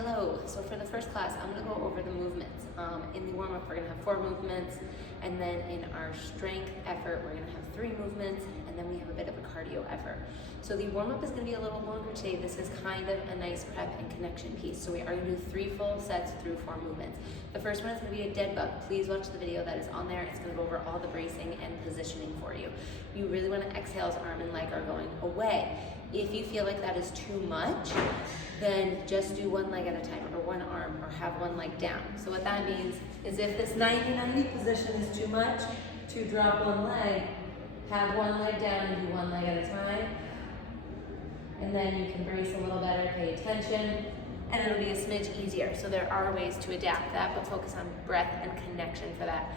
Hello, so for the first class, I'm gonna go over the movements. In the warm-up, we're gonna have 4 movements, and then in our strength effort, we're gonna have 3 movements, and then we have a bit of a cardio effort. So the warm-up is gonna be a little longer today. This is kind of a nice prep and connection piece. So we are gonna do 3 full sets through 4 movements. The first one is gonna be a dead bug. Please watch the video that is on there. It's gonna go over all the bracing and positioning for you. You really wanna exhale as arm and leg are going away. If you feel like that is too much, then just do one leg at a time or one arm or have one leg down. So what that means is if this 90-90 position is too much, to drop one leg, have one leg down and do one leg at a time. And then you can brace a little better, pay attention, and it'll be a smidge easier. So there are ways to adapt that, but focus on breath and connection for that.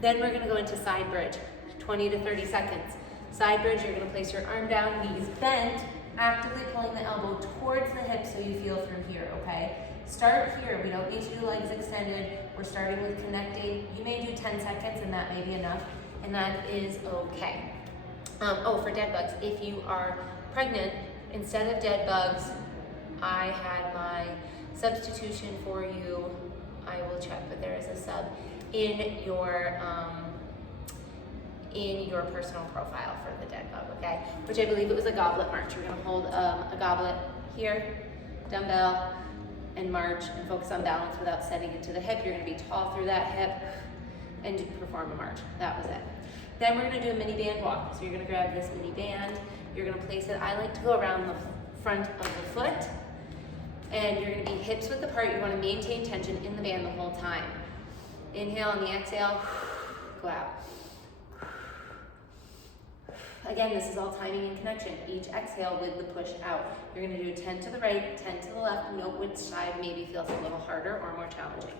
Then we're gonna go into side bridge, 20 to 30 seconds. Side bridge, you're gonna place your arm down, knees bent, actively pulling the elbow towards the hip so you feel through here, okay? Start here, we don't need to do legs extended. We're starting with connecting. You may do 10 seconds and that may be enough, and that is okay. For dead bugs, if you are pregnant, instead of dead bugs, I had my substitution for you. I will check, but there is a sub in your personal profile for the dead bug, okay? Which I believe it was a goblet march. You're gonna hold a goblet here, dumbbell, and march and focus on balance without setting into the hip. You're gonna be tall through that hip and perform a march. That was it. Then we're gonna do a mini band walk. So you're gonna grab this mini band, you're gonna place it, I like to go around the front of the foot, and you're gonna be hips width apart. You wanna maintain tension in the band the whole time. Inhale on the exhale, go out. Again, this is all timing and connection. Each exhale with the push out. You're gonna do 10 to the right, 10 to the left. Note which side maybe feels a little harder or more challenging.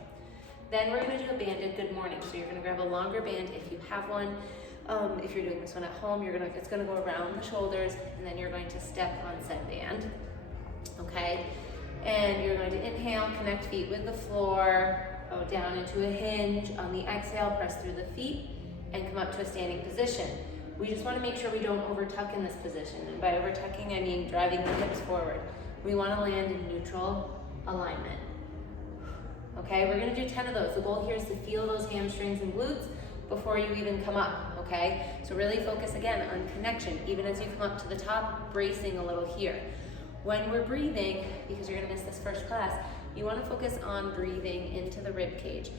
Then we're gonna do a banded good morning. So you're gonna grab a longer band if you have one. If you're doing this one at home, it's gonna go around the shoulders, and then you're going to step on said band, okay? And you're going to inhale, connect feet with the floor, go down into a hinge. On the exhale, press through the feet, and come up to a standing position. We just want to make sure we don't over-tuck in this position. And by over-tucking, I mean driving the hips forward. We want to land in neutral alignment. Okay, we're going to do 10 of those. The goal here is to feel those hamstrings and glutes before you even come up, okay? So really focus again on connection. Even as you come up to the top, bracing a little here. When we're breathing, because you're going to miss this first class, you want to focus on breathing into the rib cage.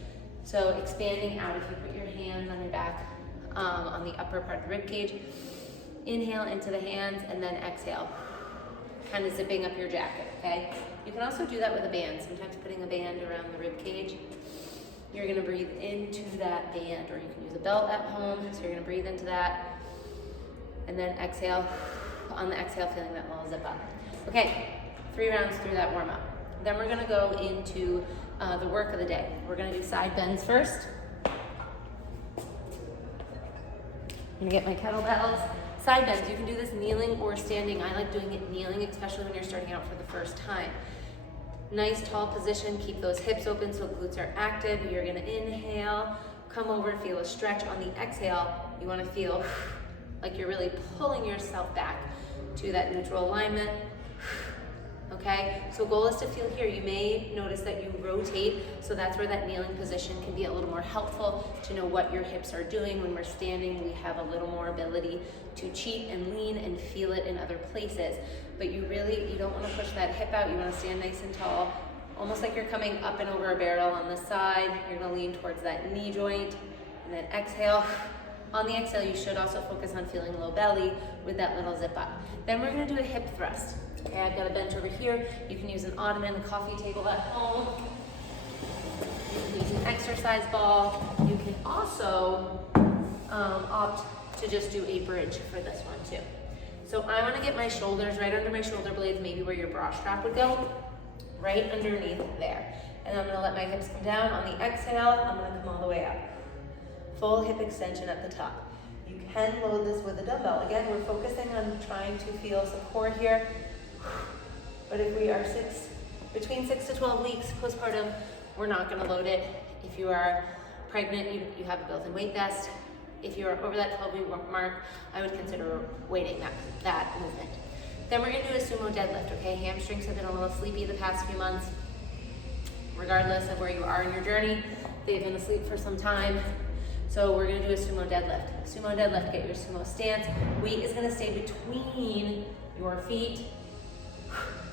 So expanding out. If you put your hands on your back, on the upper part of the rib cage. Inhale into the hands and then exhale, kind of zipping up your jacket, okay? You can also do that with a band. Sometimes putting a band around the rib cage. You're gonna breathe into that band, or you can use a belt at home. So you're gonna breathe into that and then exhale. On the exhale, feeling that little zip up. Okay, 3 rounds through that warm up. Then we're gonna go into the work of the day. We're gonna do side bends first. I'm gonna get my kettlebells. Side bends, you can do this kneeling or standing. I like doing it kneeling, especially when you're starting out for the first time. Nice tall position, keep those hips open so glutes are active. You're gonna inhale, come over, feel a stretch. On the exhale, you wanna feel like you're really pulling yourself back to that neutral alignment. Okay, so goal is to feel here. You may notice that you rotate, so that's where that kneeling position can be a little more helpful to know what your hips are doing. When we're standing, we have a little more ability to cheat and lean and feel it in other places. But you don't want to push that hip out. You want to stand nice and tall, almost like you're coming up and over a barrel on the side. You're going to lean towards that knee joint, and then exhale. On the exhale, you should also focus on feeling low belly with that little zip up. Then we're going to do a hip thrust. Okay, I've got a bench over here. You can use an ottoman, a coffee table at home. You can use an exercise ball. You can also opt to just do a bridge for this one too. So I want to get my shoulders right under my shoulder blades, maybe where your bra strap would go, right underneath there. And I'm going to let my hips come down. On the exhale, I'm going to come all the way up. Full hip extension at the top. You can load this with a dumbbell. Again, we're focusing on trying to feel some core here. But if we are between 6 to 12 weeks postpartum, we're not gonna load it. If you are pregnant, you have a built-in weight vest. If you are over that 12-week mark, I would consider weighting that movement. Then we're gonna do a sumo deadlift, okay? Hamstrings have been a little sleepy the past few months. regardless of where you are in your journey. They've been asleep for some time. So we're gonna do a sumo deadlift. Sumo deadlift, get your sumo stance. Weight is gonna stay between your feet.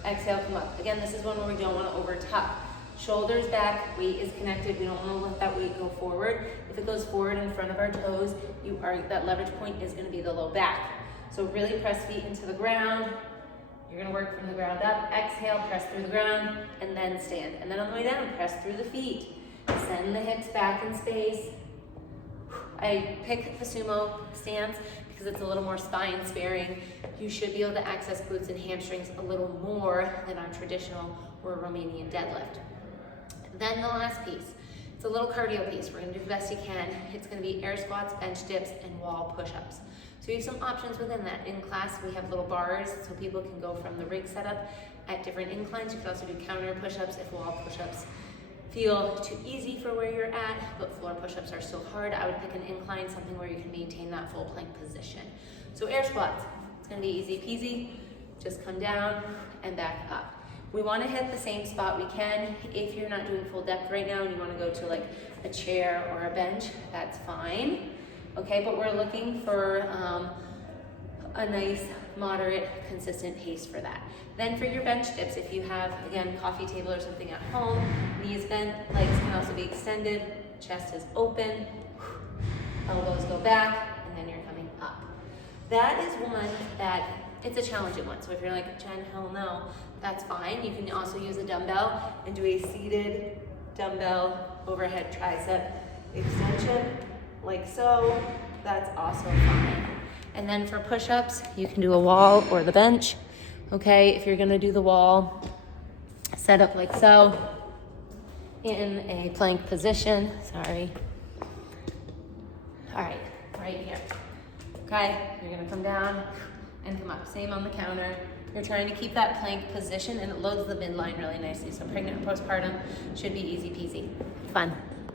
Exhale, come up. Again, this is one where we don't wanna over tuck. Shoulders back, weight is connected. We don't wanna let that weight go forward. If it goes forward in front of our toes, that leverage point is gonna be the low back. So really press feet into the ground. You're gonna work from the ground up. Exhale, press through the ground, and then stand. And then on the way down, press through the feet. Send the hips back in space. I pick the sumo stance because it's a little more spine sparing. You should be able to access glutes and hamstrings a little more than our traditional or Romanian deadlift. Then the last piece, it's a little cardio piece. We're gonna do the best you can. It's gonna be air squats, bench dips, and wall push-ups. So we have some options within that. In class, we have little bars so people can go from the rig setup at different inclines. You can also do counter push-ups if wall push-ups feel too easy for where you're at, but floor push-ups are still hard. I would pick an incline, something where you can maintain that full plank position. So air squats, it's gonna be easy peasy. Just come down and back up. We wanna hit the same spot we can. If you're not doing full depth right now and you wanna go to like a chair or a bench, that's fine. Okay, but we're looking for a nice, moderate, consistent pace for that. Then for your bench dips, if you have, again, coffee table or something at home, knees bent, legs can also be extended, chest is open, elbows go back, and then you're coming up. That is one that, it's a challenging one. So if you're like, Jen, hell no, that's fine. You can also use a dumbbell and do a seated dumbbell overhead tricep extension, like so. That's also fine. And then for push-ups, you can do a wall or the bench. Okay, if you're gonna do the wall, set up like so, in a plank position, sorry. All right, right here. Okay, you're gonna come down and come up. Same on the counter. You're trying to keep that plank position and it loads the midline really nicely. So pregnant and postpartum should be easy peasy. Fun.